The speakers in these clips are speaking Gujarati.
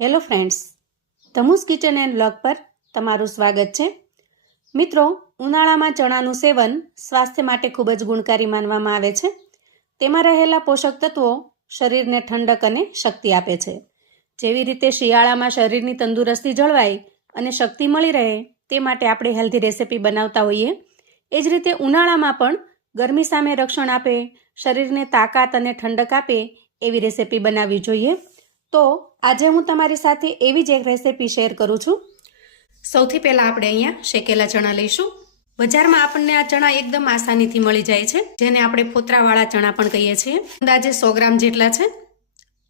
હેલો ફ્રેન્ડ્સ, ધમુસ કિચન એન્ડ બ્લોગ પર તમારું સ્વાગત છે. મિત્રો, ઉનાળામાં ચણાનું સેવન સ્વાસ્થ્ય માટે ખૂબ જ ગુણકારી માનવામાં આવે છે. તેમાં રહેલા પોષક તત્વો શરીરને ઠંડક અને શક્તિ આપે છે. જેવી રીતે શિયાળામાં શરીરની તંદુરસ્તી જળવાય અને શક્તિ મળી રહે તે માટે આપણે હેલ્ધી રેસિપી બનાવતા હોઈએ, એ જ રીતે ઉનાળામાં પણ ગરમી સામે રક્ષણ આપે, શરીરને તાકાત અને ઠંડક આપે એવી રેસિપી બનાવવી જોઈએ. તો આજે હું તમારી સાથે એવી જ એક રેસિપી શેર કરું છું. સૌથી પહેલાં આપણે અહીંયા શેકેલા ચણા લઈશું. બજારમાં આપણને આ ચણા એકદમ આસાનીથી મળી જાય છે, જેને આપણે ફોતરાવાળા ચણા પણ કહીએ છીએ. અંદાજે 100 ગ્રામ જેટલા છે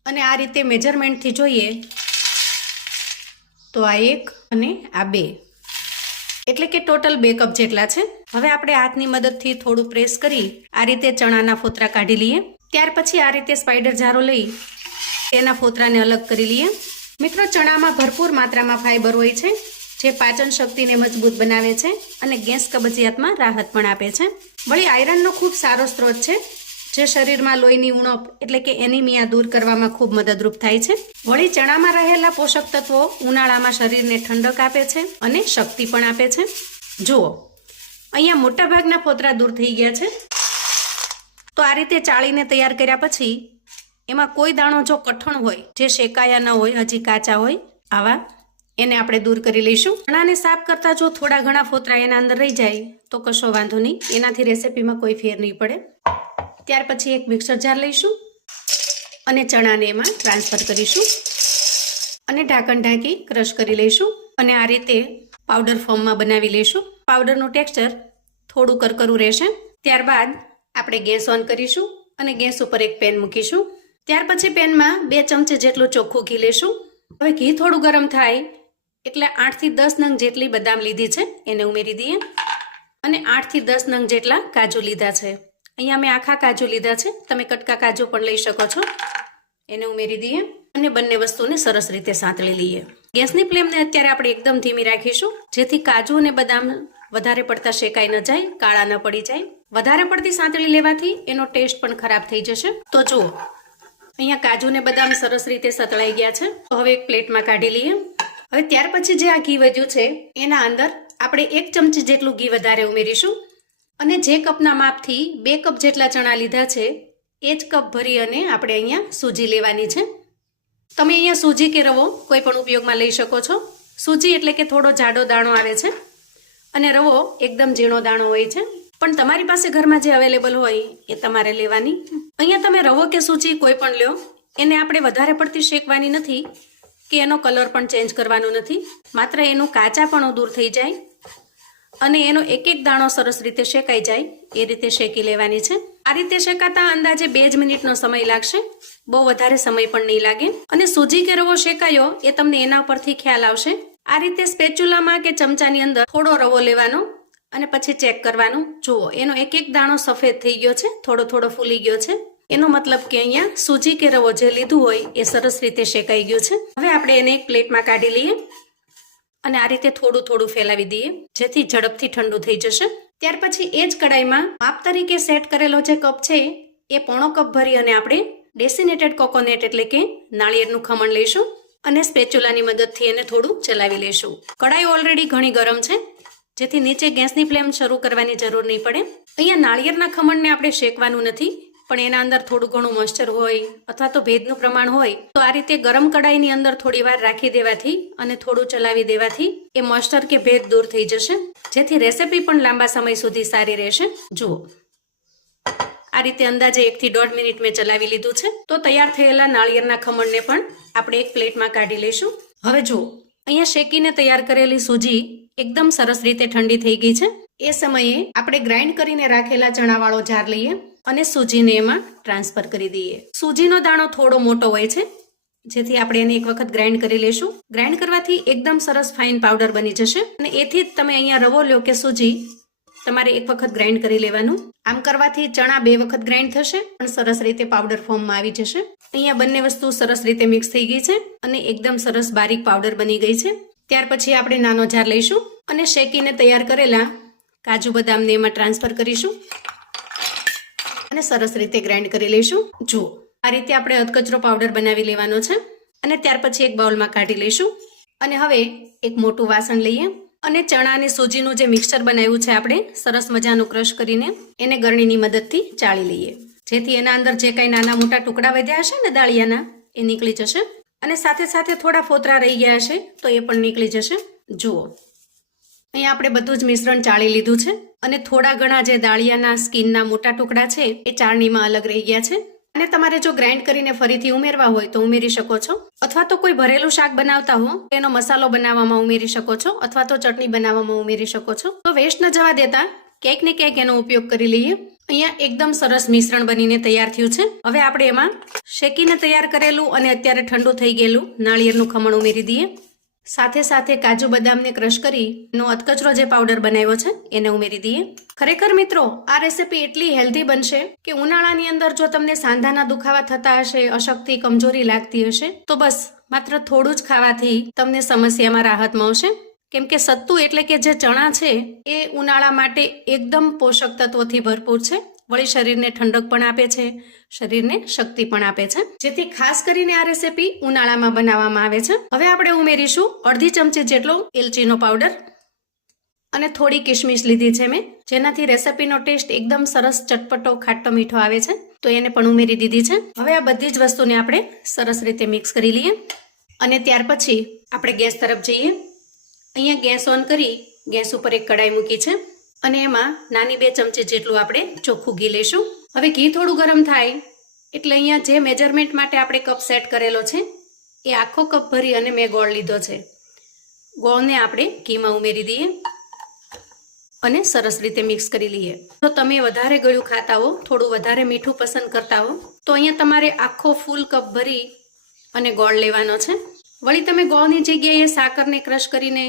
અને આ રીતે મેજરમેન્ટથી જોઈએ તો આ 1 અને આ 2, એટલે કે ટોટલ 2 કપ જેટલા છે. હવે આપણે હાથની મદદથી થોડું પ્રેસ કરી આ રીતે ચણાના ફોતરા કાઢી લઈએ. ત્યાર પછી આ રીતે સ્પાઈડર જારો લઈ તેના ફોતરાને અલગ કરી લઈએ. મિત્રો, ચણામાં ભરપૂર માત્રામાં ફાઈબર હોય છે, જે પાચન શક્તિને મજબૂત બનાવે છે અને ગેસ કબજિયાતમાં રાહત પણ આપે છે. વળી આયરનનો ખૂબ સારો સ્ત્રોત છે, જે શરીરમાં લોહીની ઉણપ એટલે કે એનિમિયા દૂર કરવામાં ખૂબ મદદરૂપ થાય છે. વળી ચણામાં રહેલા પોષક તત્વો ઉનાળામાં શરીરને ઠંડક આપે છે અને શક્તિ પણ આપે છે. જુઓ, અહીંયા મોટાભાગના ફોતરા દૂર થઈ ગયા છે. તો આ રીતે ચાળીને તૈયાર કર્યા પછી એમાં કોઈ દાણો જો કઠણ હોય, જે શેકાયા ન હોય, હજી કાચા હોય, આવા એને આપણે દૂર કરી લઈશું. ચણાને સાફ કરતા જો થોડા ઘણા ફોતરા એના અંદર રહી જાય તો કશો વાંધો નહીં, એનાથી રેસિપીમાં કોઈ ફેર નહીં પડે. ત્યાર પછી એક મિક્સર જાર લઈશું અને ચણાને એમાં ટ્રાન્સફર કરીશું અને ઢાંકણ ઢાંકી ક્રશ કરી લઈશું અને આ રીતે પાવડર ફોર્મમાં બનાવી લઈશું. પાવડરનું ટેક્સચર થોડું કરકરું રહેશે. ત્યારબાદ આપણે ગેસ ઓન કરીશું અને ગેસ ઉપર એક પેન મૂકીશું. ત્યાર પછી પેનમાં 2 ચમચી જેટલું ચોખ્ખું ઘી લેશું. હવે ઘી થોડું ગરમ થાય એટલે 8 થી 10 નંગ જેટલી બદામ લીધી છે એને ઉમેરી દઈએ અને 8 થી 10 નંગ જેટલા કાજુ લીધા છે. અહીંયા મેં આખા કાજુ લીધા છે, તમે કટકા કાજુ પણ લઈ શકો છો. એને ઉમેરી દઈએ અને બંને વસ્તુને સરસ રીતે સાંતળી લઈએ. ગેસની ફ્લેમને અત્યારે આપણે એકદમ ધીમી રાખીશું, જેથી કાજુ અને બદામ વધારે પડતા શેકાઈ ન જાય, કાળા ન પડી જાય. વધારે પડતી સાંતળી લેવાથી એનો ટેસ્ટ પણ ખરાબ થઈ જશે. તો જુઓ, અહીંયા કાજુ ને બદામ સરસ રીતે સતળાઈ ગયા છે. તો હવે એક પ્લેટમાં કાઢી લઈએ. હવે ત્યાર પછી જે આ ઘી વધ્યું છે એના અંદર આપણે 1 ચમચી જેટલું ઘી વધારે ઉમેરીશું અને જે કપના માપથી 2 કપ જેટલા ચણા લીધા છે એ જ કપ ભરી અને આપણે અહીંયા સૂજી લેવાની છે. તમે અહીંયા સૂજી કે રવો કોઈ પણ ઉપયોગમાં લઈ શકો છો. સૂજી એટલે કે થોડો જાડો દાણો આવે છે અને રવો એકદમ ઝીણો દાણો હોય છે, પણ તમારી પાસે ઘરમાં જે અવેલેબલ હોય એ તમારે લેવાની. અહીંયા તમે રવો કે સૂજી કોઈ પણ લ્યો, એને આપણે વધારે પડતી શેકવાની નથી કે એનો કલર પણ ચેન્જ કરવાનો નથી. માત્ર એનું કાચાપણું દૂર થઈ જાય અને એનો એક એક દાણો સરસ રીતે શેકાઈ જાય એ રીતે શેકી લેવાની છે. આ રીતે શેકાતા અંદાજે 2 જ મિનિટનો સમય લાગશે, બહુ વધારે સમય પણ નહીં લાગે. અને સૂજી કે રવો શેકાયો એ તમને એના પરથી ખ્યાલ આવશે. આ રીતે સ્પેચ્યુલામાં કે ચમચાની અંદર થોડો રવો લેવાનો અને પછી ચેક કરવાનું. જુઓ, એનો એક એક દાણો સફેદ થઈ ગયો છે, થોડો થોડો ફૂલી ગયો છે. એનો મતલબ કે અહીંયા સૂજી કે રવો જે લીધું હોય એ સરસ રીતે શેકાઈ ગયું છે. હવે આપણે એને એક પ્લેટમાં કાઢી લઈએ અને આ રીતે થોડું થોડું ફેલાવી દઈએ, જેથી ઝડપથી ઠંડુ થઈ જશે. ત્યાર પછી એ જ કડાઈમાં માપ તરીકે સેટ કરેલો જે કપ છે એ 1/2 કપ ભરી અને આપણે ડેસિનેટેડ કોકોનટ એટલે કે નાળિયેરનું ખમણ લઈશું અને સ્પેચ્યુલાની મદદથી એને થોડું ચલાવી લઈશું. કડાઈ ઓલરેડી ઘણી ગરમ છે, જેથી નીચે ગેસની ફ્લેમ શરૂ કરવાની જરૂર નહીં પડે. અહીંયા નાળિયેરના ખમણને આપણે શેકવાનું નથી, પણ એના અંદર થોડું ઘણું મોઇસ્ચર હોય અથવા તો ભેજનું પ્રમાણ હોય તો આ રીતે ગરમ કડાઈની અંદર થોડી વાર રાખી દેવાથી અને થોડું ચલાવી દેવાથી એ મોઇસ્ચર કે ભેજ દૂર થઈ જશે, જેથી રેસિપી પણ લાંબા સમય સુધી સારી રહેશે. જુઓ, આ રીતે અંદાજે 1 થી 1.5 મિનિટ મેં ચલાવી લીધું છે. તો તૈયાર થયેલા નાળિયેરના ખમણને પણ આપણે એક પ્લેટમાં કાઢી લઈશું. હવે જુઓ, અહીંયા શેકીને તૈયાર કરેલી સૂજી એકદમ સરસ રીતે ઠંડી થઈ ગઈ છે. એ સમયે આપણે ગ્રાઇન્ડ કરીને રાખેલા ચણાવાળો જાર લઈએ અને સૂજીને એમાં ટ્રાન્સફર કરી દઈએ. સૂજીનો દાણો થોડો મોટો હોય છે, જેથી આપણે એને એક વખત ગ્રાઇન્ડ કરી લેશું. ગ્રાઇન્ડ કરવાથી એકદમ સરસ ફાઇન પાવડર બની જશે અને એથી જ તમે અહીંયા રવો લો કે સૂજી તમારે એક વખત ગ્રાઇન્ડ કરી લેવાનું. આમ કરવાથી ચણા 2 વખત ગ્રાઇન્ડ થશે પણ સરસ રીતે પાવડર ફોર્મમાં આવી જશે. અહીંયા બંને વસ્તુ સરસ રીતે મિક્સ થઈ ગઈ છે અને એકદમ સરસ બારીક પાવડર બની ગઈ છે. ત્યાર પછી આપણે નાનો જાર લઈશું અને શેકીને તૈયાર કરેલા કાજુ બદામને એમાં ટ્રાન્સફર કરીશું અને સરસ રીતે ગ્રાઇન્ડ કરી લઈશું. જુઓ, આ રીતે આપણે અધકચરો પાવડર બનાવી લેવાનો છે. અને ત્યાર પછી એક બાઉલમાં કાઢી લઈશું. અને હવે એક મોટું વાસણ લઈએ અને ચણા અને સૂજીનું જે મિક્સચર બનાવ્યું છે આપણે સરસ મજાનું ક્રશ કરીને એને ગરણીની મદદથી ચાળી લઈએ, જેથી એના અંદર જે કાંઈ નાના મોટા ટુકડા વધ્યા હશે ને દાળિયાના એ નીકળી જશે. અને સાથે સાથે થોડા ફોતરા રહી ગયા હશે તો એ પણ નીકળી જશે. જુઓ, અહીંયા આપણે બધું જ મિશ્રણ ચાળી લીધું છે અને થોડા ઘણા જે દાળિયાના સ્કિનના મોટા ટુકડા છે એ ચાળણીમાં અલગ રહી ગયા છે. અને તમારે જો ગ્રાઇન્ડ કરીને ફરીથી ઉમેરવા હોય તો ઉમેરી શકો છો, અથવા તો કોઈ ભરેલું શાક બનાવતા હો એનો મસાલો બનાવવામાં ઉમેરી શકો છો, અથવા તો ચટણી બનાવવામાં ઉમેરી શકો છો. તો વેસ્ટ ન જવા દેતા ક્યાંક ને ક્યાંક એનો ઉપયોગ કરી લઈએ. અહીંયા એકદમ સરસ મિશ્રણ બનીને તૈયાર થયું છે. હવે આપણે એમાં શેકીને તૈયાર કરેલું અને અત્યારે ઠંડુ થઈ ગયેલું નાળિયેરનું ખમણ ઉમેરી દઈએ. સાથે સાથે કાજુ બદામને ક્રશ કરી એનો અધકચરો જે પાવડર બનાવ્યો છે એને ઉમેરી દઈએ. ખરેખર મિત્રો, આ રેસીપી એટલી હેલ્ધી બનશે કે ઉનાળાની અંદર જો તમને સાંધાના દુખાવા થતા હશે, અશક્તિ, કમજોરી લાગતી હશે તો બસ માત્ર થોડું જ ખાવાથી તમને સમસ્યામાં રાહત મળશે. કેમ કે સત્તુ એટલે કે જે ચણા છે એ ઉનાળા માટે એકદમ પોષક તત્વોથી ભરપૂર છે. વળી શરીરને ઠંડક પણ આપે છે, શરીરને શક્તિ પણ આપે છે, જેથી ખાસ કરીને આ રેસીપી ઉનાળામાં બનાવવામાં આવે છે. હવે આપણે ઉમેરીશું અડધી ચમચી જેટલો એલચીનો પાવડર અને થોડી કિશમિશ લીધી છે મેં, જેનાથી રેસીપીનો ટેસ્ટ એકદમ સરસ ચટપટો ખાટો મીઠો આવે છે. તો એને પણ ઉમેરી દીધી છે. હવે આ બધી જ વસ્તુને આપણે સરસ રીતે મિક્સ કરી લઈએ અને ત્યાર પછી આપણે ગેસ તરફ જઈએ. અહીંયા ગેસ ઓન કરી ગેસ ઉપર એક કડાઈ મૂકી છે અને એમાં નાની 2 ચમચી જેટલું આપણે ચોખ્ખું ઘી લઈશું. હવે ઘી થોડું ગરમ થાય એટલે અહીંયા જે મેજરમેન્ટ માટે આપણે કપ સેટ કરેલો છે એ આખો કપ ભરી અને મેં ગોળ લીધો છે. ગોળને આપણે ઘીમાં ઉમેરી દઈએ અને સરસ રીતે મિક્સ કરી લઈએ. જો તમે વધારે ગળ્યું ખાતા હો, થોડું વધારે મીઠું પસંદ કરતા હો તો અહીંયા તમારે આખો ફૂલ કપ ભરી અને ગોળ લેવાનો છે. વળી તમે ગોળની જગ્યાએ સાકરને ક્રશ કરીને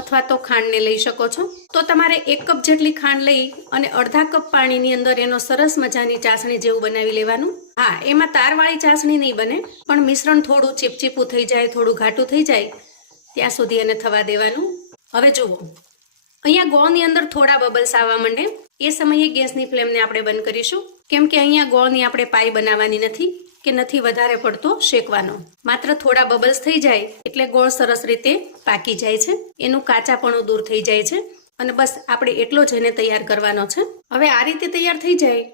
અથવા તો ખાંડને લઈ શકો છો. તો તમારે 1 કપ જેટલી ખાંડ લઈ અને અડધા કપ પાણીની અંદર એનો સરસ મજાની ચાસણી જેવું બનાવી લેવાનું. હા, એમાં તારવાળી ચાસણી નહીં બને, પણ મિશ્રણ થોડું ચીપચીપું થઈ જાય, થોડું ઘાટું થઈ જાય ત્યાં સુધી એને થવા દેવાનું. હવે જુઓ, અહીંયા ગોળની અંદર થોડા બબલ્સ આવવા માંડે એ સમયે ગેસની ફ્લેમને આપણે બંધ કરીશું. કેમ કે અહીંયા ગોળની આપણે પાઈ બનાવવાની નથી કે નથી વધારે પડતો શેકવાનો. માત્ર થોડા બબલ્સ થઈ જાય એટલે ગોળ સરસ રીતે પાકી જાય છે, એનું કાચાપણું દૂર થઈ જાય છે અને બસ આપણે એટલો જ એને તૈયાર કરવાનો છે. હવે આ રીતે તૈયાર થઈ જાય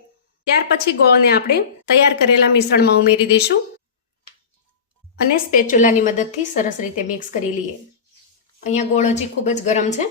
ત્યાર પછી ગોળને આપણે તૈયાર કરેલા મિશ્રણમાં ઉમેરી દઈશું અને સ્પેચ્યુલાની મદદથી સરસ રીતે મિક્સ કરી લઈએ. અહીંયા ગોળ હજી ખૂબ જ ગરમ છે,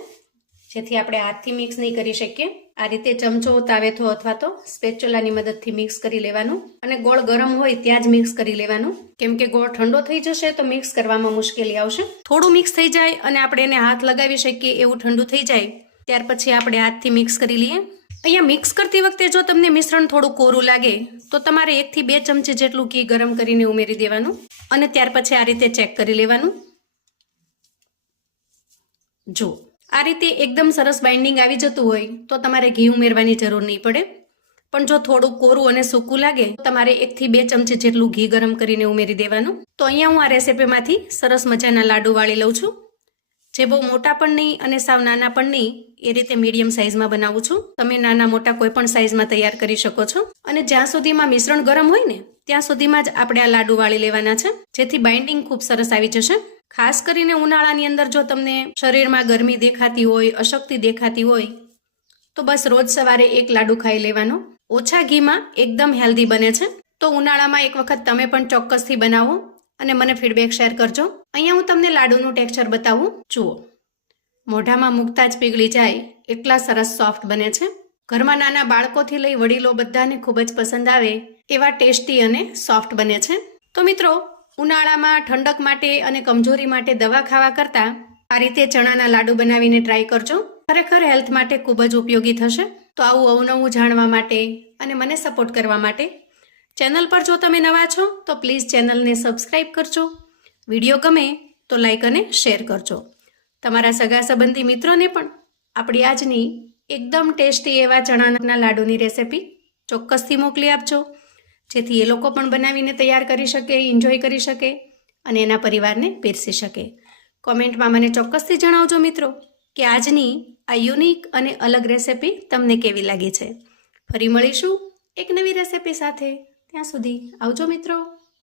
જેથી આપણે હાથથી મિક્સ નહીં કરી શકીએ. આ રીતે ચમચો, તાવેથો અથવા તો સ્પેચ્યુલાની મદદથી મિક્સ કરી લેવાનું અને ગોળ ગરમ હોય ત્યાં જ મિક્સ કરી લેવાનું. કેમ કે ગોળ ઠંડો થઈ જશે તો મિક્સ કરવામાં મુશ્કેલી આવશે. થોડું મિક્સ થઈ જાય અને આપણે એને હાથ લગાવી શકીએ એવું ઠંડુ થઈ જાય ત્યાર પછી આપણે હાથથી મિક્સ કરી લઈએ. અહીંયા મિક્સ કરતી વખતે જો તમને મિશ્રણ થોડું કોરું લાગે તો તમારે 1 થી 2 ચમચી જેટલું ઘી ગરમ કરીને ઉમેરી દેવાનું અને ત્યાર પછી આ રીતે ચેક કરી લેવાનું. જો આ રીતે એકદમ સરસ બાઇન્ડિંગ આવી જતું હોય તો તમારે ઘી ઉમેરવાની જરૂર નહીં પડે. પણ જો થોડું કોરું અને સૂકું લાગે તો તમારે 1 થી 2 ચમચી જેટલું ઘી ગરમ કરીને ઉમેરી દેવાનું. તો અહીંયા હું આ રેસીપીમાંથી સરસ મજાના લાડુ વાળી લઉં છું, જે બહુ મોટા પણ નહીં અને સાવ નાના પણ નહીં, એ રીતે મીડિયમ સાઇઝમાં બનાવું છું. તમે નાના મોટા કોઈ પણ સાઇઝમાં તૈયાર કરી શકો છો. અને જ્યાં સુધીમાં મિશ્રણ ગરમ હોય ને ત્યાં સુધીમાં જ આપણે આ લાડુ વાળી લેવાના છે, જેથી બાઇન્ડિંગ ખૂબ સરસ આવી જશે. ખાસ કરીને ઉનાળાની અંદર જો તમને શરીરમાં ગરમી દેખાતી હોય, અશક્તિ દેખાતી હોય તો બસ રોજ સવારે 1 લાડુ ખાઈ લેવાનો. ઓછા ઘીમાં એકદમ હેલ્ધી બને છે. તો ઉનાળામાં એક વખત તમે પણ ચોક્કસથી બનાવો અને મને ફીડબેક શેર કરજો. અહીંયા હું તમને લાડુનું ટેક્સચર બતાવું. જુઓ, મોઢામાં મૂકતા જ પીગળી જાય એટલા સરસ સોફ્ટ બને છે. ઘરમાં નાના બાળકોથી લઈ વડીલો બધાને ખૂબ જ પસંદ આવે એવા ટેસ્ટી અને સોફ્ટ બને છે. તો મિત્રો, ઉનાળામાં ઠંડક માટે અને કમજોરી માટે દવા ખાવા કરતાં આ રીતે ચણાના લાડુ બનાવીને ટ્રાય કરજો. ખરેખર હેલ્થ માટે ખૂબ જ ઉપયોગી થશે. તો આવું અવનવું જાણવા માટે અને મને સપોર્ટ કરવા માટે ચેનલ પર જો તમે નવા છો તો પ્લીઝ ચેનલને સબસ્ક્રાઈબ કરજો. વિડીયો ગમે તો લાઈક અને શેર કરજો. તમારા સગા સંબંધી મિત્રોને પણ આપણી આજની એકદમ ટેસ્ટી એવા ચણાના લાડુની રેસીપી ચોક્કસથી મોકલી આપજો, જેથી એ લોકો પણ બનાવીને તૈયાર કરી શકે, એન્જોય કરી શકે અને એના પરિવારને પીરસી શકે. કોમેન્ટમાં મને ચોક્કસથી જણાવજો મિત્રો કે આજની આ યુનિક અને અલગ રેસીપી તમને કેવી લાગી છે. ફરી મળીશું એક નવી રેસીપી સાથે. ત્યાં સુધી આવજો મિત્રો.